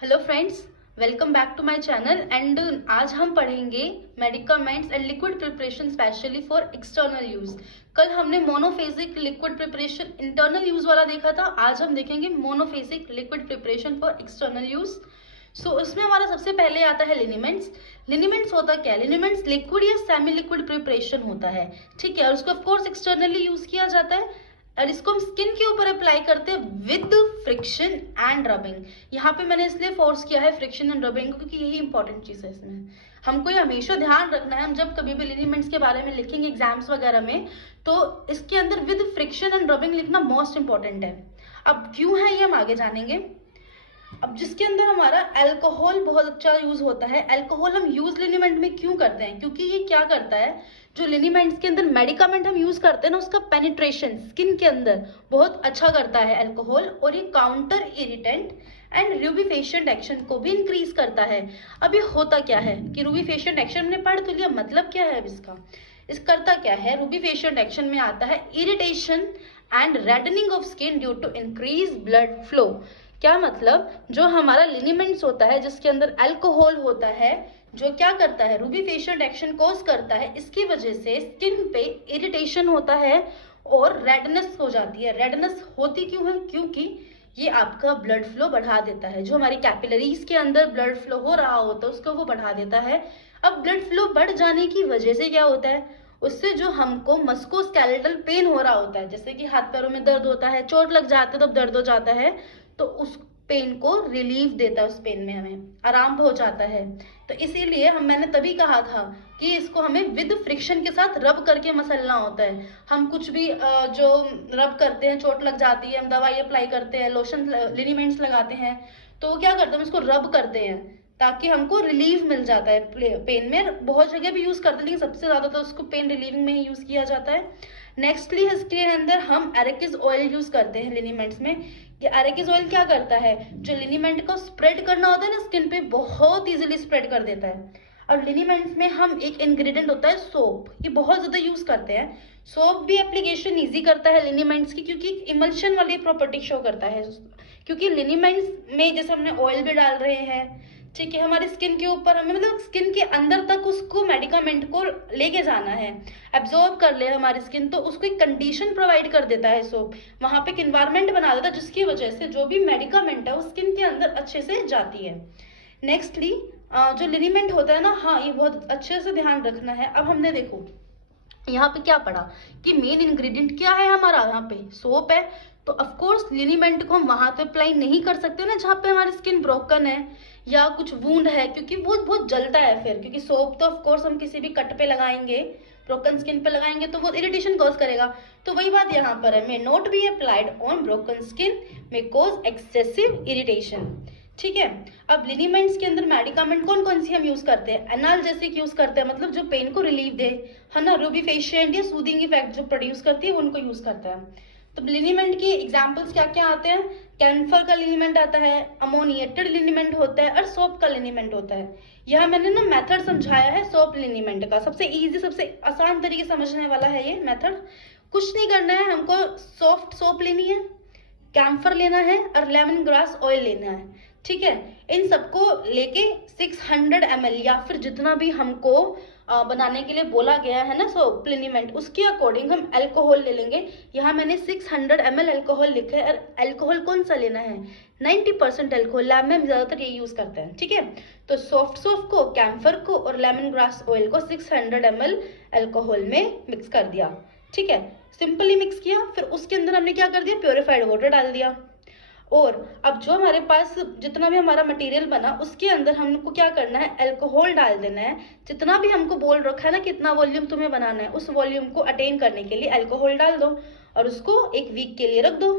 Hello friends, welcome back to my channel and आज हम पढ़ेंगे medicaments and liquid preparation specially for external use. कल हमने monophasic liquid preparation internal use वाला देखा था। आज हम देखेंगे monophasic liquid preparation for external use. So इसमें हमारा सबसे पहले आता है लिनिमेंट्स। लिनिमेंट्स होता क्या है? लिनिमेंट्स लिक्विड या सेमी लिक्विड प्रिपरेशन होता है, ठीक है, और उसको ऑफकोर्स एक्सटर्नली यूज किया जाता है और इसको हम स्किन के ऊपर अप्लाई करते हैं विद फ्रिक्शन एंड रबिंग। यहाँ पे मैंने इसलिए फोर्स किया है फ्रिक्शन एंड रबिंग क्योंकि यही इंपॉर्टेंट चीज है। इसमें हमको ये हमेशा ध्यान रखना है, हम जब कभी भी लिनिमेंट्स के बारे में लिखेंगे एग्जाम्स वगैरह में, तो इसके अंदर विद फ्रिक्शन एंड रबिंग लिखना मोस्ट इंपॉर्टेंट है। अब क्यों है ये हम आगे जानेंगे। अब जिसके अंदर हमारा अल्कोहल बहुत अच्छा यूज होता है। अल्कोहल हम यूज लिनिमेंट में क्यों करते हैं? क्योंकि ये क्या करता है, जो लिनिमेंट्स के अंदर मेडिकामेंट हम यूज करते हैं ना, उसका पेनिट्रेशन स्किन के अंदर बहुत अच्छा करता है अल्कोहल, और ये काउंटर इरिटेंट एंड रूबिफिकेशन एक्शन को भी इंक्रीज करता है। अब ये होता क्या है कि रूबिफिकेशन एक्शन हमने पढ़ तो लिया, मतलब क्या है अब इसका? इस करता क्या है? रूबिफिकेशन एक्शन में आता है irritation and reddening of skin due to increase blood flow. क्या मतलब? जो हमारा लिनिमेंट्स होता है जिसके अंदर अल्कोहल होता है, जो क्या करता है, रूबिफिकेशन एक्शन कॉज करता है, इसकी वजह से स्किन पे इरिटेशन होता है और रेडनेस हो जाती है। रेडनेस होती क्यों है? क्योंकि ये आपका ब्लड फ्लो बढ़ा देता है। जो हमारी कैपिलरीज के अंदर ब्लड फ्लो हो रहा होता है उसको वो बढ़ा देता है। अब ब्लड फ्लो बढ़ जाने की वजह से क्या होता है, उससे जो हमको मस्कुलोस्केलेटल पेन हो रहा होता है, जैसे कि हाथ पैरों में दर्द होता है, चोट लग जाती है तो दर्द हो जाता है, तो उस पेन को रिलीफ देता है, उस पेन में हमें आराम हो जाता है। तो इसीलिए मैंने तभी कहा था कि इसको हमें विद फ्रिक्शन के साथ रब करके मसलना होता है। हम कुछ भी जो रब करते हैं, चोट लग जाती है, हम दवाई अप्लाई करते हैं, लोशन लिनिमेंट्स लगाते हैं, तो क्या करते हैं, उसको रब करते हैं ताकि हमको रिलीफ मिल जाता है पेन में। बहुत जगह भी यूज करते हैं लेकिन सबसे ज्यादा तो उसको पेन रिलीविंग में ही यूज किया जाता है। नेक्स्टली इसके अंदर हम एरेकिस ऑयल यूज करते हैं लिनिमेंट्स में। ये एरेकिस ऑयल क्या करता है, जो लिनिमेंट को स्प्रेड करना होता है ना स्किन पे, बहुत इजीली स्प्रेड कर देता है। और लिनिमेंट्स में हम एक इंग्रेडिएंट होता है सोप, ये बहुत ज्यादा यूज करते हैं। सोप भी एप्लीकेशन इजी करता है लिनिमेंट्स की, क्योंकि इमल्शन वाली प्रॉपर्टी शो करता है। क्योंकि लिनिमेंट्स में जैसे हमने ऑयल भी डाल रहे हैं, ठीक है, हमारी स्किन के ऊपर हमें मतलब स्किन के अंदर तक उसको मेडिकामेंट को लेके जाना है, एब्जॉर्ब कर ले हमारी स्किन, तो उसको एक कंडीशन प्रोवाइड कर देता है सोप। वहां पे एक इन्वायरमेंट बना देता है जिसकी वजह से जो भी मेडिकामेंट है वो स्किन के अंदर अच्छे से जाती है। नेक्स्टली जो लिनिमेंट होता है ना, हाँ, ये बहुत अच्छे से ध्यान रखना है। अब हमने देखो यहाँ पे क्या पढ़ा कि मेन इंग्रेडिएंट क्या है हमारा, यहाँ पे सोप है। तो ऑफ कोर्स लिनिमेंट को हम वहां पे अप्लाई नहीं कर सकते ना जहाँ पे हमारी स्किन ब्रोकन है या कुछ वूंड है, क्योंकि वो बहुत जलता है फिर। क्योंकि सोप तो ऑफ कोर्स हम किसी भी कट पे लगाएंगे, ब्रोकन स्किन पे लगाएंगे तो वो इरिटेशन कॉज करेगा। तो वही बात यहाँ पर है, may not be applied on broken skin, may cause excessive irritation, ठीक है। अब लिनिमेंट्स के अंदर मेडिकामेंट कौन कौन सी हम यूज करते हैं? एनाल्जेसिक यूज करते हैं, मतलब जो पेन को रिलीफ दे, है ना, रूबिफिकेशन या सूदिंग इफेक्ट जो प्रोड्यूस करती है उनको यूज करता है। तो लिनिमेंट की एग्जांपल्स क्या क्या आते हैं? कैम्फर का लिनिमेंट आता है, अमोनिएटेड लिनिमेंट होता है और सोप का लिनिमेंट होता है। यह मैंने ना मेथड समझाया है सोप लिनिमेंट का, सबसे इजी सबसे आसान तरीके समझने वाला है ये मेथड। कुछ नहीं करना है, हमको सॉफ्ट सोप लेनी है, कैम्फर लेना है और लेमन ग्रास ऑयल लेना है, ठीक है। इन सबको लेके 600 ml या फिर जितना भी हमको बनाने के लिए बोला गया है ना सोप लिनिमेंट, उसके अकॉर्डिंग हम अल्कोहल ले लेंगे। यहाँ मैंने 600 ml अल्कोहल लिखा है। और अल्कोहल कौन सा लेना है? 90% अल्कोहल, लैब में हम ज्यादातर ये यूज करते हैं, ठीक है। तो सॉफ्ट सोप को, कैम्फर को और लेमन ग्रास ऑयल को 600 ml अल्कोहल में मिक्स कर दिया, ठीक है। सिंपली मिक्स किया, फिर उसके अंदर हमने क्या कर दिया, प्योरीफाइड वाटर डाल दिया। और अब जो हमारे पास जितना भी हमारा मटेरियल बना उसके अंदर हमको क्या करना है, अल्कोहल डाल देना है। जितना भी हमको बोल रखा है ना कितना वॉल्यूम तुम्हें बनाना है, उस वॉल्यूम को अटेन करने के लिए अल्कोहल डाल दो और उसको एक वीक के लिए रख दो।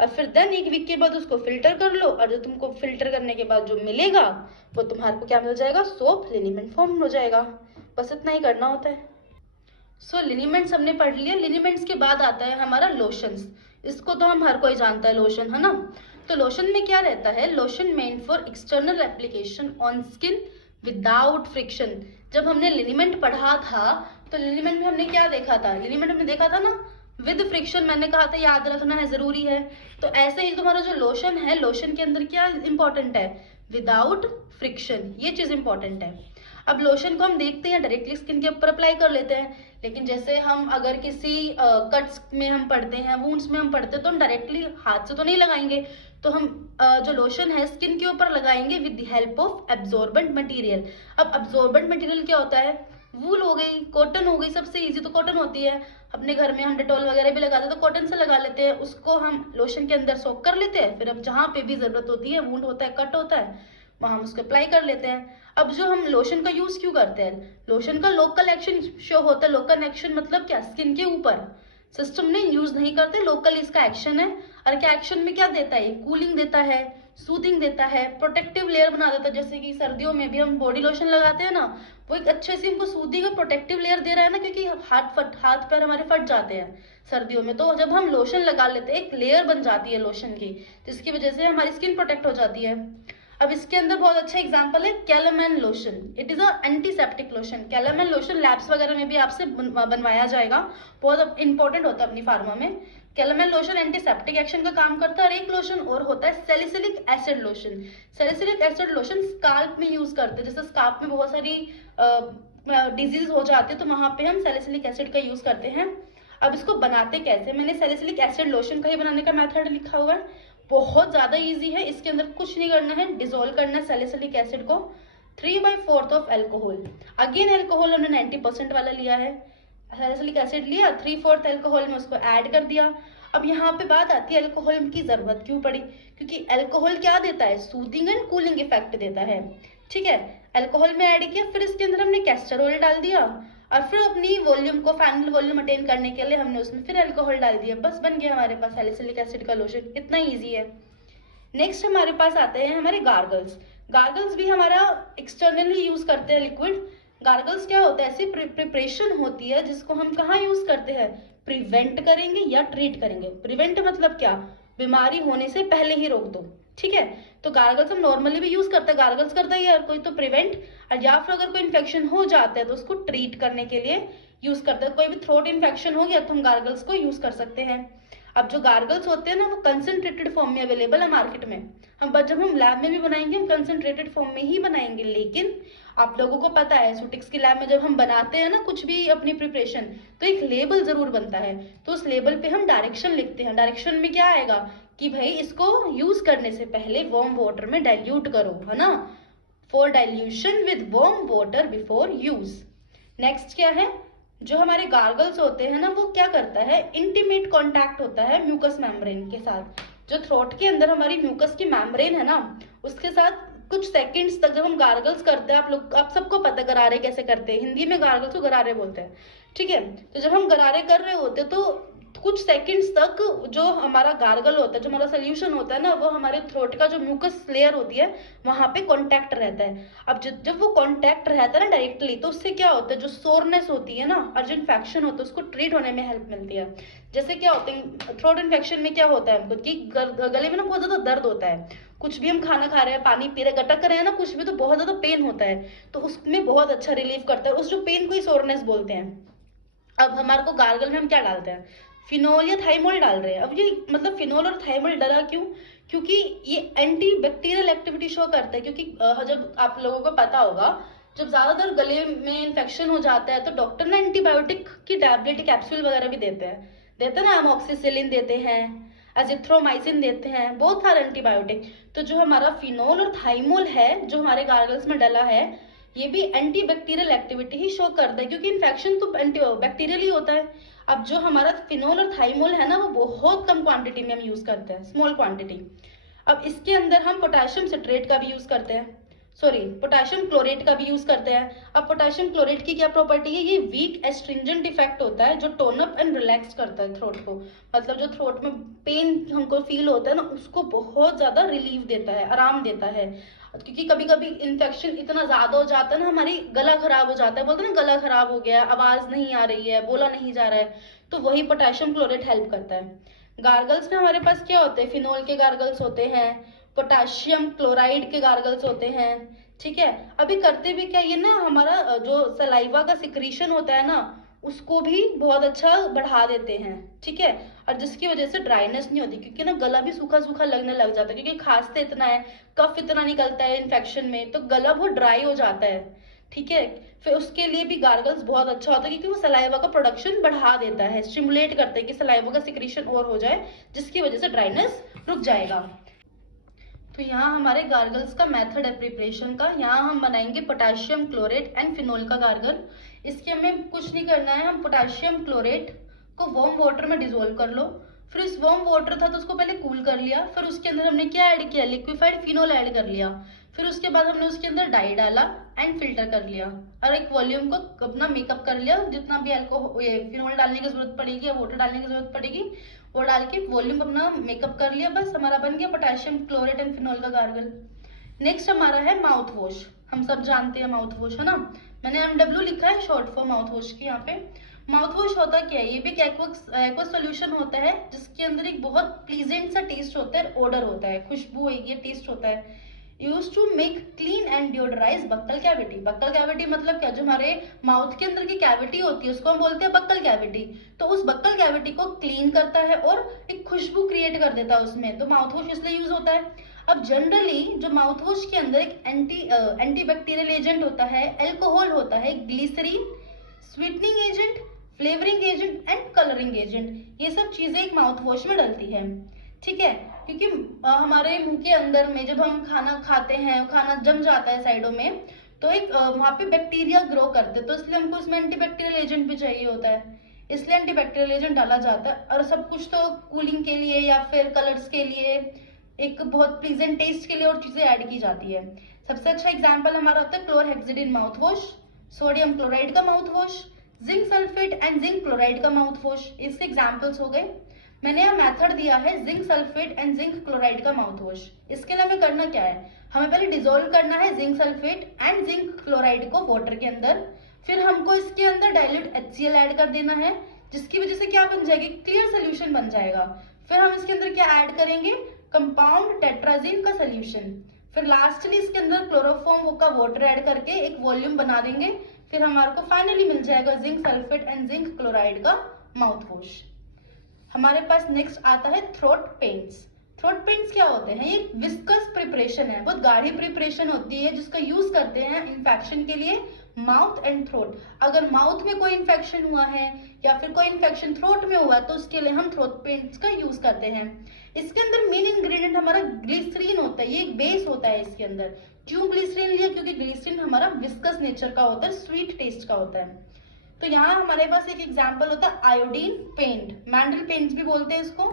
और फिर देन एक वीक के बाद उसको फिल्टर कर लो, और जो तुमको फिल्टर करने के बाद जो मिलेगा वो तुम्हारे को क्या मिल जाएगा, सोप लिनिमेंट फॉर्म हो जाएगा। बस इतना ही करना होता है। सो लिनिमेंट्स हमने पढ़ लिया। लिनिमेंट्स के बाद आता है हमारा लोशंस। इसको तो हम हर कोई जानता है, लोशन, है ना। तो लोशन में क्या रहता है, lotion meant for external application on skin without friction. जब हमने लिनिमेंट पढ़ा था तो लिनिमेंट में हमने क्या देखा था, लिनिमेंट हमने देखा था ना विद फ्रिक्शन, मैंने कहा था याद रखना है, जरूरी है। तो ऐसे ही तुम्हारा जो लोशन है, लोशन के अंदर क्या इंपॉर्टेंट है, विदाउट फ्रिक्शन, ये चीज इंपॉर्टेंट है। अब लोशन को हम देखते हैं डायरेक्टली स्किन के ऊपर अप्लाई कर लेते हैं, लेकिन जैसे हम अगर किसी कट्स में हम पड़ते हैं, वुंड्स में हम पड़ते हैं, तो हम डायरेक्टली हाथ से तो नहीं लगाएंगे, तो हम जो लोशन है स्किन के ऊपर लगाएंगे with the help of absorbent material. अब एब्जॉर्बेंट मटेरियल क्या होता है? वूल हो गई, कॉटन हो गई, सबसे इजी तो कॉटन होती है। अपने घर में हम डेटॉल वगैरह भी लगाते हैं तो कॉटन से लगा लेते हैं, उसको हम लोशन के अंदर सोक कर लेते हैं, फिर अब जहाँ पे भी जरूरत होती है, वुंड होता है, कट होता है, वहां हम उसको अप्लाई कर लेते हैं। अब जो हम लोशन का यूज क्यों करते हैं? लोशन का लोकल एक्शन शो होता है। लोकल एक्शन मतलब क्या? स्किन के ऊपर, सिस्टम ने यूज नहीं करते, लोकल इसका एक्शन है। और क्या एक्शन में क्या देता है? कूलिंग देता है, सूदिंग देता है, प्रोटेक्टिव लेयर बना देता है। जैसे कि सर्दियों में भी हम बॉडी लोशन लगाते हैं ना, वो एक अच्छे से हमको सूदिंग और प्रोटेक्टिव लेयर दे रहा है ना, क्योंकि हाथ पैर हमारे फट जाते हैं सर्दियों में, तो जब हम लोशन लगा लेते हैं एक लेयर बन जाती है लोशन की, जिसकी वजह से हमारी स्किन प्रोटेक्ट हो जाती है। अब इसके अंदर बहुत अच्छा एग्जांपल है calamine lotion. It is a antiseptic lotion. Calamine lotion labs वगैरह में भी आपसे बनवाया जाएगा, बहुत इंपॉर्टेंट होता है अपनी फार्मा में। कैलामैन लोशन एंटीसेप्टिक एक्शन का काम करता है। और एक लोशन और होता है salicylic acid lotion. Salicylic acid lotion scalp में यूज करते हैं, जैसे स्काल्प में बहुत सारी डिजीज हो जाती है, तो वहां पे हम सैलिसिलिक एसिड का यूज करते हैं। अब इसको बनाते कैसे? मैंने सैलिसिलिक एसिड लोशन का ही बनाने का मेथड लिखा हुआ है, बहुत ज्यादा इजी है। इसके अंदर कुछ नहीं करना है, डिसॉल्व करना है सैलिसिलिक एसिड को 3/4 ऑफ एल्कोहल। अगेन एल्कोहल हमने 90% वाला लिया है, सैलिसिलिक एसिड लिया, 3/4 एल्कोहल में उसको ऐड कर दिया। अब यहाँ पे बात आती है एल्कोहल की जरूरत क्यों पड़ी? क्योंकि एल्कोहल क्या देता है? सूदिंग एंड कूलिंग इफेक्ट देता है। ठीक है, एल्कोहल में ऐड किया, फिर इसके अंदर हमने कैस्टर ऑयल डाल दिया, और फिर अपनी वॉल्यूम को, फाइनल वॉल्यूम अटेन करने के लिए हमने उसमें फिर अल्कोहल डाल दिया, बस बन गया हमारे पास सैलिसिलिक एसिड का लोशन। इतना इजी है। नेक्स्ट हमारे पास आते हैं हमारे गार्गल्स। गार्गल्स भी हमारा एक्सटर्नली यूज करते हैं लिक्विड। गार्गल्स क्या होता है? ऐसी प्रिपरेशन होती है जिसको हम कहाँ यूज करते हैं? प्रिवेंट करेंगे या ट्रीट करेंगे। प्रिवेंट मतलब क्या? बीमारी होने से पहले ही रोक दो। ठीक है, तो गार्गल्स हम नॉर्मली भी यूज करते हैं, गार्गल्स करता है यार कोई तो प्रिवेंट, और या फिर अगर कोई इन्फेक्शन हो जाता है तो उसको ट्रीट करने के लिए यूज करते हैं। कोई भी थ्रोट इन्फेक्शन हो गया तो हम गार्गल्स को यूज कर सकते हैं। अब जो गार्गल्स होते हैं ना, वो कंसंट्रेटेड फॉर्म में अवेलेबल है मार्केट में। जब हम लैब में भी बनाएंगे हम कंसंट्रेटेड फॉर्म में ही बनाएंगे, लेकिन आप लोगों को पता है सूटिक्स की लैब में जब हम बनाते हैं ना कुछ भी अपनी प्रिपरेशन, तो एक लेबल जरूर बनता है, तो उस लेबल पे हम डायरेक्शन लिखते हैं। डायरेक्शन में क्या आएगा कि भाई इसको यूज करने से पहले वार्म वाटर में डाइल्यूट करो, है ना, for dilution with warm water before use. Next क्या है? जो हमारे गार्गल्स होते हैं ना, वो क्या करता है? इंटीमेट कांटेक्ट होता है म्यूकस मेम्ब्रेन के साथ। जो थ्रोट के अंदर हमारी म्यूकस की मेम्ब्रेन है ना, उसके साथ कुछ सेकंड्स तक जब हम गार्गल्स करते हैं, आप सबको पता है गरारे कैसे करते हैं, हिंदी में गार्गल्स को गरारे बोलते हैं। ठीक है, तो जब हम गरारे कर रहे होते हैं तो कुछ सेकंड्स तक जो हमारा गार्गल होता है, जो हमारा सोल्यूशन होता है ना, वो हमारे थ्रोट का जो म्यूकस लेयर होती है वहां पे कांटेक्ट रहता है। अब जब वो कांटेक्ट रहता है ना डायरेक्टली, तो उससे क्या होता है? जो सोरनेस होती है ना, और जो इन्फेक्शन होता है उसको ट्रीट होने में हेल्प मिलती है। जैसे क्या होता है थ्रोट इन्फेक्शन में क्या होता है हमको कि गले में ना बहुत ज्यादा दर्द होता है, कुछ भी हम खाना खा रहे हैं, पानी पी रहे, गटक रहे हैं ना कुछ भी, तो बहुत ज्यादा पेन होता है, तो उसमें बहुत अच्छा रिलीफ करता है। उस जो पेन को ही सोरनेस बोलते हैं। अब हमारे को गार्गल में हम क्या डालते हैं? फिनोल या थाइमोल डाल रहे हैं। अब ये मतलब फिनोल और थाइमोल डरा क्यों? क्योंकि ये एंटी बैक्टीरियल एक्टिविटी शो करता है। क्योंकि जब आप लोगों को पता होगा, जब ज्यादातर गले में इन्फेक्शन हो जाता है तो डॉक्टर ना एंटीबायोटिक की टैबलेट, कैप्सूल वगैरह भी देते हैं ना, अमोक्सिसिलिन देते हैं, एजिथ्रोमाइसिन देते हैं, बहुत सारे एंटीबायोटिक। तो जो हमारा फिनोल और थाइमोल है जो हमारे गार्गल्स में डला है, ये भी एंटी बैक्टीरियल एक्टिविटी ही शो करता है, क्योंकि इन्फेक्शन तो एंटी बैक्टीरियल ही होता है। अब जो हमारा फिनोल और थाइमोल है ना, वो बहुत कम क्वांटिटी में हम यूज करते हैं, स्मॉल क्वांटिटी। अब इसके अंदर हम पोटेशियम सिट्रेट का भी यूज करते हैं, सॉरी पोटेशियम क्लोरेट का भी यूज करते हैं। अब पोटेशियम क्लोरेट की क्या प्रॉपर्टी है? ये वीक एस्ट्रिंजेंट इफेक्ट होता है जो टोन अप एंड रिलैक्स करता है थ्रोट को। मतलब जो थ्रोट में पेन हमको फील होता है ना, उसको बहुत ज्यादा रिलीफ देता है, आराम देता है। क्योंकि कभी कभी इन्फेक्शन इतना ज्यादा हो जाता है ना, हमारी गला खराब हो जाता है, बोलते हैं ना गला खराब हो गया, आवाज नहीं आ रही है, बोला नहीं जा रहा है, तो वही पोटेशियम क्लोरेट हेल्प करता है। गार्गल्स में हमारे पास क्या होते हैं? फिनोल के गार्गल्स होते हैं, पोटेशियम क्लोराइड के गार्गल्स होते हैं। ठीक है, अभी करते भी क्या, ये ना हमारा जो सलाइवा का सिक्रीशन होता है ना, उसको भी बहुत अच्छा बढ़ा देते हैं, ठीक है। और जिसकी वजह से ड्राइनेस नहीं होती, क्योंकि ना गला भी सूखा सूखा लगने लग जाता है, क्योंकि खांसते इतना है, कफ इतना निकलता है इन्फेक्शन में, तो गला बहुत ड्राई हो जाता है, ठीक है। फिर उसके लिए भी गार्गल्स बहुत अच्छा होता है, क्योंकि वो सलाइवा का प्रोडक्शन बढ़ा देता है, स्टिमुलेट करता है कि सलाइवा का सिक्रीशन और हो जाए, जिसकी वजह से ड्राइनेस रुक जाएगा। तो यहाँ हमारे गार्गल्स का मेथड है प्रिपरेशन का। यहाँ हम बनाएंगे पोटेशियम क्लोरेट एंड फिनोल का गार्गल। इसके हमें कुछ नहीं करना है, हम पोटेशियम क्लोरेट को वार्म वाटर में डिजोल्व कर लो। फिर इस वार्म वाटर था तो उसको पहले कूल कर लिया, फिर उसके अंदर हमने क्या ऐड किया, लिक्विफाइड फिनोल ऐड कर लिया। फिर उसके बाद हमने उसके अंदर डाई डाला एंड फिल्टर कर लिया, और एक वॉल्यूम को अपना मेकअप कर लिया। जितना भी अल्कोहल फिनोल डालने की जरूरत पड़ेगी या वाटर डालने की जरूरत पड़ेगी वो डाल के वॉल्यूम अपना मेकअप कर लिया, बस हमारा बन गया पोटेशियम क्लोरेट एंड फिनोल का गार्गल। नेक्स्ट हमारा है माउथ वॉश। हम सब जानते हैं माउथ वॉश, है ना। मैंने MW लिखा है शॉर्ट फॉर माउथ वॉश की। यहाँ पे माउथ वॉश होता क्या है, ये भी एक एक्वा सोल्यूशन होता है, जिसके अंदर एक बहुत प्लीजेंट सा टेस्ट होता है, ऑडर होता है, खुशबू है, टेस्ट होता है। Use to make clean and deodorise buccal cavity. Buccal cavity मतलब क्या, जो हमारे माउथ के अंदर की कैविटी होती है उसको हम बोलते हैं बक्कल कैविटी। तो उस बक्कल कैविटी को क्लीन करता है और एक खुशबू क्रिएट कर देता है उसमें, तो माउथ वॉश इसलिए यूज होता है। अब जनरली जो माउथ वॉश के अंदर एक एंटी बैक्टीरियल एजेंट होता है, अल्कोहल होता है, glycerine, sweetening agent, flavouring agent and colouring agent, ये सब चीजें एक माउथ वॉश में डलती है, ठीक है। क्योंकि हमारे मुंह के अंदर में जब हम खाना खाते हैं, खाना जम जाता है साइडों में, तो एक वहां पे बैक्टीरिया ग्रो करते हैं, तो इसलिए हमको इसमें एंटीबैक्टीरियल एजेंट भी चाहिए होता है, इसलिए एंटीबैक्टीरियल एजेंट डाला जाता है। और सब कुछ तो कूलिंग के लिए या फिर कलर्स के लिए, एक बहुत प्लीजेंट टेस्ट के लिए और चीजें ऐड की जाती है। सबसे अच्छा एग्जाम्पल हमारा होता है chlorhexidine mouth wash, sodium chloride का mouth wash, zinc sulphate and zinc chloride का माउथ वॉश, इसके एग्जाम्पल्स हो गए। मैंने यह मेथड दिया है zinc sulphate and zinc chloride का माउथ वॉश। इसके लिए हमें करना क्या है, हमें पहले डिजोल्व करना है zinc sulphate and zinc chloride को वाटर के अंदर, फिर हमको इसके अंदर डाइल्यूट HCl ऐड कर देना है, जिसकी वजह से क्या बन जाएगी, क्लियर सोल्यूशन बन जाएगा। फिर हम इसके अंदर क्या ऐड करेंगे, कंपाउंड टेट्राजीन का सोल्यूशन। फिर लास्टली इसके अंदर क्लोरोफॉर्म का वाटर ऐड करके एक वॉल्यूम बना देंगे, फिर हमारे को फाइनली मिल जाएगा zinc sulphate and zinc chloride का माउथ वॉश। हमारे पास नेक्स्ट आता है थ्रोट पेंट्स। थ्रोट पेंट्स क्या होते हैं, ये विस्कस प्रिपरेशन है, बहुत गाढ़ी प्रिपरेशन होती है, जिसका यूज करते हैं इन्फेक्शन के लिए माउथ एंड थ्रोट। अगर माउथ में कोई इन्फेक्शन हुआ है या फिर कोई इन्फेक्शन थ्रोट में हुआ है तो उसके लिए हम थ्रोट पेंट्स का यूज करते हैं। इसके अंदर मेन इंग्रेडिएंट हमारा ग्लिसरीन होता है, ये एक बेस होता है इसके अंदर। क्यों ग्लिसरीन लिया, क्योंकि ग्लिसरीन हमारा विस्कस नेचर का होता है, स्वीट टेस्ट का होता है। तो यहाँ हमारे पास एक एग्जाम्पल होता है आयोडीन पेंट, मैंडल पेंट्स भी बोलते हैं इसको,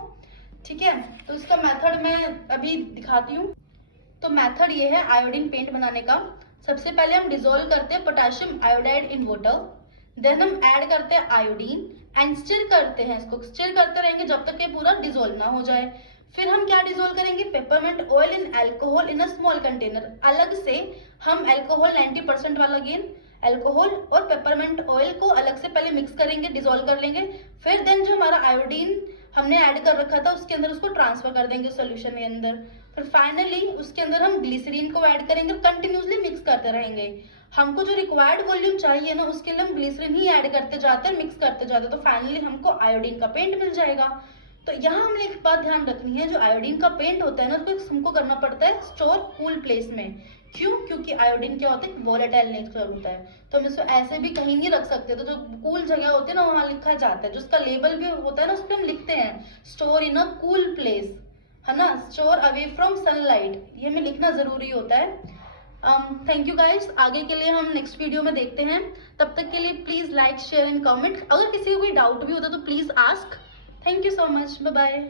ठीक है। तो इसका मेथड मैं अभी दिखाती हूँ। तो मेथड ये है आयोडीन पेंट बनाने का। सबसे पहले हम डिजोल्व करते हैं potassium iodide in water, then हम ऐड करते हैं आयोडीन एंड स्टिर करते हैं, इसको स्टिर करते रहेंगे जब तक ये पूरा डिजोल्व ना हो जाए। फिर हम क्या डिजोल्व करेंगे, peppermint oil in alcohol in a small container. अलग से हम अल्कोहल 90% वाला गेन अल्कोहल और पेपरमेंट ऑयल को अलग से पहले मिक्स करेंगे, डिजोल्व कर लेंगे। फिर देन जो हमारा आयोडीन हमने ऐड कर रखा था उसके अंदर उसको ट्रांसफर कर देंगे सॉल्यूशन के अंदर। फिर फाइनली उसके अंदर हम ग्लिसरीन को ऐड करेंगे, कंटिन्यूसली मिक्स करते रहेंगे। हमको जो रिक्वायर्ड वॉल्यूम चाहिए ना उसके लिए हम ग्लिसरीन ही ऐड करते जाते हैं, मिक्स करते जाते हैं, तो फाइनली हमको आयोडीन का पेंट मिल जाएगा। तो यहाँ हमें एक बात ध्यान रखनी है, जो आयोडीन का पेंट होता है ना उसको हमको करना पड़ता है स्टोर कूल प्लेस में। क्यों, क्योंकि आयोडीन क्या होता है, वोलेटाइल नेचर होता है, तो हम इसको ऐसे भी कहीं नहीं रख सकते। तो जो कूल जगह होती है ना वहां लिखा जाता है, जो उसका लेबल भी होता है ना उस पर हम लिखते हैं store in a cool place, है ना, स्टोर अवे फ्रॉम सनलाइट, ये हमें लिखना जरूरी होता है। थैंक यू गाइस, आगे के लिए हम नेक्स्ट वीडियो में देखते हैं। तब तक के लिए please like share and comment. अगर किसी को कोई डाउट भी होता तो please ask. Thank you so much, bye bye.